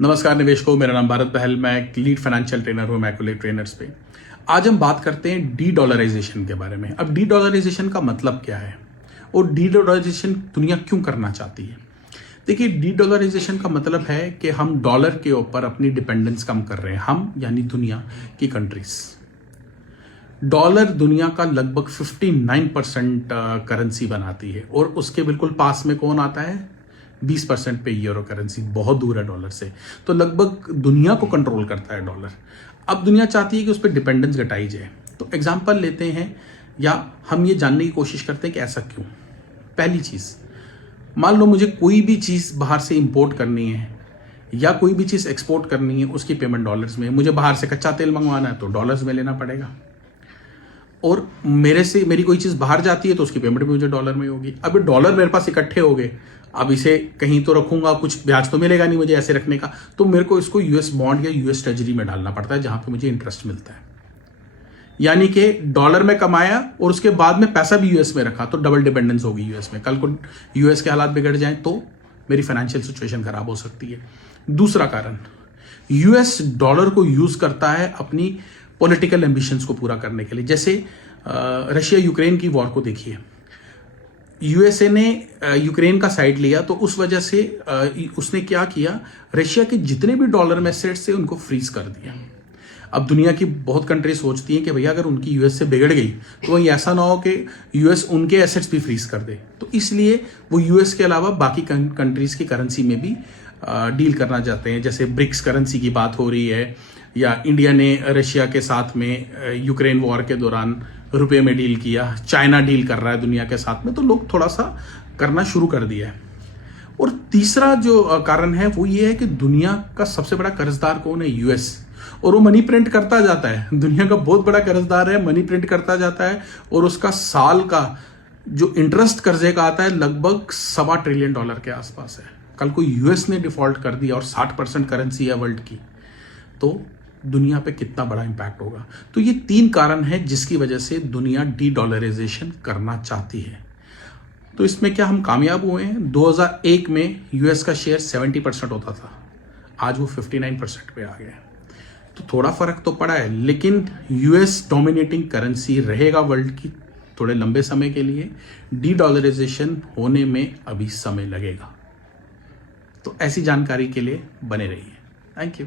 नमस्कार निवेशकों, मेरा नाम भारत पहल, मैं एक लीड फाइनेंशियल ट्रेनर हूँ मैकुलेट ट्रेनर्स पे। आज हम बात करते हैं डी डॉलराइजेशन के बारे में। अब डी डॉलराइजेशन का मतलब क्या है और डी डॉलराइजेशन दुनिया क्यों करना चाहती है? देखिए, डी डॉलराइजेशन का मतलब है कि हम डॉलर के ऊपर अपनी डिपेंडेंस कम कर रहे हैं। हम यानी दुनिया की कंट्रीज। डॉलर दुनिया का लगभग 59% करेंसी बनाती है और उसके बिल्कुल पास में कौन आता है? 20% पे यूरो करेंसी। बहुत दूर है डॉलर से। तो लगभग दुनिया को कंट्रोल करता है डॉलर। अब दुनिया चाहती है कि उस पर डिपेंडेंस घटाई जाए। तो एग्जांपल लेते हैं या हम ये जानने की कोशिश करते हैं कि ऐसा क्यों। पहली चीज़, मान लो मुझे कोई भी चीज़ बाहर से इंपोर्ट करनी है या कोई भी चीज़ एक्सपोर्ट करनी है, उसकी पेमेंट डॉलर्स में। मुझे बाहर से कच्चा तेल मंगवाना है तो डॉलर्स में लेना पड़ेगा, और मेरी कोई चीज़ बाहर जाती है तो उसकी पेमेंट भी मुझे डॉलर में होगी। अब डॉलर मेरे पास इकट्ठे हो गए, अब इसे कहीं तो रखूंगा, कुछ ब्याज तो मिलेगा नहीं मुझे ऐसे रखने का, तो मेरे को इसको यूएस बॉन्ड या यूएस ट्रेजरी में डालना पड़ता है जहां पे मुझे इंटरेस्ट मिलता है। यानी कि डॉलर में कमाया और उसके बाद में पैसा भी यूएस में रखा तो डबल डिपेंडेंस होगी यूएस में। कल को यूएस के हालात बिगड़ जाएं तो मेरी फाइनेंशियल सिचुएशन खराब हो सकती है। दूसरा कारण, यूएस डॉलर को यूज करता है अपनी पॉलिटिकल एम्बिशंस को पूरा करने के लिए। जैसे रशिया यूक्रेन की वॉर को देखिए, यूएसए ने यूक्रेन का साइड लिया तो उस वजह से उसने क्या किया, रशिया के जितने भी डॉलर में एसेट्स थे उनको फ्रीज कर दिया। अब दुनिया की बहुत कंट्री सोचती हैं कि भैया अगर उनकी यूएस से बिगड़ गई तो वही ऐसा ना हो कि यूएस उनके एसेट्स भी फ्रीज कर दे। तो इसलिए वो यूएस के अलावा बाकी कंट्रीज की करेंसी में भी डील करना चाहते हैं। जैसे ब्रिक्स करेंसी की बात हो रही है, या इंडिया ने रशिया के साथ में यूक्रेन वॉर के दौरान रुपए में डील किया, चाइना डील कर रहा है दुनिया के साथ में, तो लोग थोड़ा सा करना शुरू कर दिया है। और तीसरा जो कारण है वो ये है कि दुनिया का सबसे बड़ा कर्जदार कौन है? यूएस। और वो मनी प्रिंट करता जाता है, दुनिया का बहुत बड़ा कर्जदार है, मनी प्रिंट करता जाता है, और उसका साल का जो इंटरेस्ट कर्जे का आता है लगभग $1.25 ट्रिलियन के आसपास है। कल को यूएस ने डिफॉल्ट कर दिया और 60% करेंसी है वर्ल्ड की, तो दुनिया पे कितना बड़ा इंपैक्ट होगा। तो ये 3 कारण हैं जिसकी वजह से दुनिया डी डॉलराइजेशन करना चाहती है। तो इसमें क्या हम कामयाब हुए हैं? 2001 में यूएस का शेयर 70% होता था, आज वो 59% पे आ गया। तो थोड़ा फर्क तो पड़ा है, लेकिन यूएस डोमिनेटिंग करेंसी रहेगा वर्ल्ड की थोड़े लंबे समय के लिए। डी डॉलराइजेशन होने में अभी समय लगेगा। तो ऐसी जानकारी के लिए बने रहिए। Thank you.